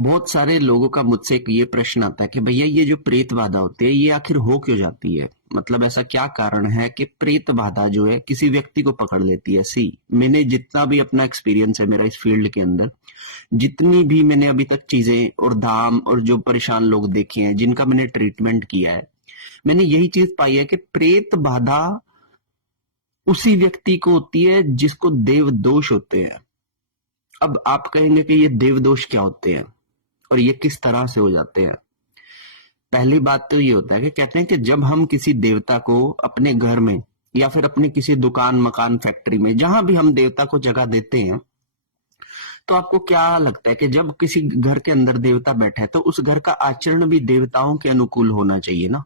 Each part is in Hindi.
बहुत सारे लोगों का मुझसे एक ये प्रश्न आता है कि भैया ये जो प्रेत बाधा होती है ये आखिर हो क्यों जाती है। मतलब ऐसा क्या कारण है कि प्रेत बाधा जो है किसी व्यक्ति को पकड़ लेती है। मैंने जितना भी अपना एक्सपीरियंस है मेरा इस फील्ड के अंदर, जितनी भी मैंने अभी तक चीजें और धाम और जो परेशान लोग देखे हैं जिनका मैंने ट्रीटमेंट किया है, मैंने यही चीज पाई है कि प्रेत बाधा उसी व्यक्ति को होती है जिसको देव दोष होते हैं। अब आप कहेंगे कि ये देव दोष क्या होते हैं और ये किस तरह से हो जाते हैं। पहली बात तो ये होता है कि कहते हैं कि जब हम किसी देवता को अपने घर में या फिर अपने किसी दुकान मकान फैक्ट्री में जहां भी हम देवता को जगह देते हैं, तो आपको क्या लगता है कि जब किसी घर के अंदर देवता बैठा है तो उस घर का आचरण भी देवताओं के अनुकूल होना चाहिए ना।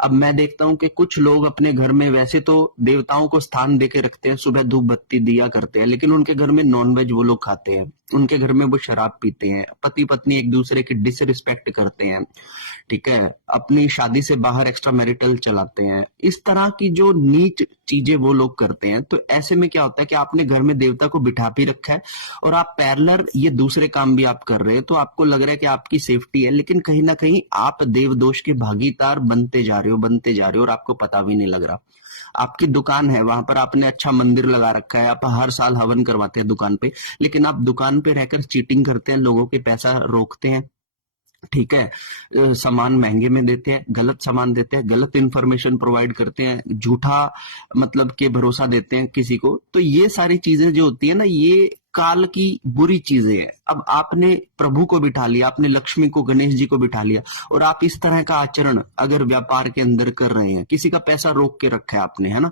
अब मैं देखता हूं कि कुछ लोग अपने घर में वैसे तो देवताओं को स्थान देके रखते हैं, सुबह धूप बत्ती दिया करते हैं, लेकिन उनके घर में नॉनवेज वो लोग खाते हैं, उनके घर में वो शराब पीते हैं, पति पत्नी एक दूसरे की डिसरिस्पेक्ट करते हैं, ठीक है, अपनी शादी से बाहर एक्स्ट्रा मैरिटल चलाते हैं, इस तरह की जो नीच चीजें वो लोग करते हैं। तो ऐसे में क्या होता है कि आपने घर में देवता को बिठा भी रखा है और आप पैरेलल ये दूसरे काम भी आप कर रहे हैं, तो आपको लग रहा है कि आपकी सेफ्टी है, लेकिन कहीं ना कहीं आप देव दोष के भागीदार बनते जा रहे हो और आपको पता भी नहीं लग रहा। आपकी दुकान है, वहां पर आपने अच्छा मंदिर लगा रखा है, आप हर साल हवन करवाते हैं दुकान पे, लेकिन आप दुकान पे रहकर चीटिंग करते हैं, लोगों के पैसा रोकते हैं, ठीक है, सामान महंगे में देते हैं, गलत सामान देते हैं, गलत इंफॉर्मेशन प्रोवाइड करते हैं, झूठा मतलब के भरोसा देते हैं किसी को। तो ये सारी चीजें जो होती है ना, ये काल की बुरी चीजें हैं। अब आपने प्रभु को बिठा लिया, आपने लक्ष्मी को गणेश जी को बिठा लिया और आप इस तरह का आचरण अगर व्यापार के अंदर कर रहे हैं, किसी का पैसा रोक के रखा है आपने, है ना,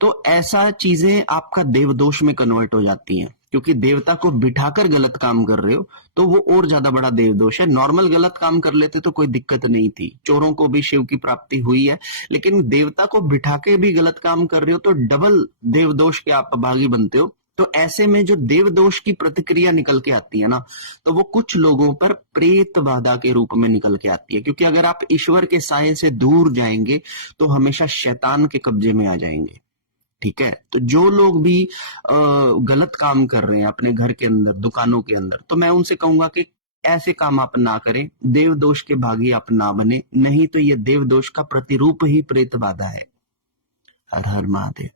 तो ऐसा चीजें आपका देवदोष में कन्वर्ट हो जाती हैं, क्योंकि देवता को बिठाकर गलत काम कर रहे हो तो वो और ज्यादा बड़ा देवदोष है। नॉर्मल गलत काम कर लेते तो कोई दिक्कत नहीं थी, चोरों को भी शिव की प्राप्ति हुई है, लेकिन देवता को बिठा के भी गलत काम कर रहे हो तो डबल देवदोष के आप भागी बनते हो। तो ऐसे में जो देवदोष की प्रतिक्रिया निकल के आती है ना, तो वो कुछ लोगों पर प्रेत बाधा के रूप में निकल के आती है, क्योंकि अगर आप ईश्वर के साये से दूर जाएंगे तो हमेशा शैतान के कब्जे में आ जाएंगे, ठीक है। तो जो लोग भी गलत काम कर रहे हैं अपने घर के अंदर दुकानों के अंदर, तो मैं उनसे कहूंगा कि ऐसे काम आप ना करें, देव दोष के भागी आप ना बने, नहीं तो ये देव दोष का प्रतिरूप ही प्रेत बाधा है। हर हर महादेव।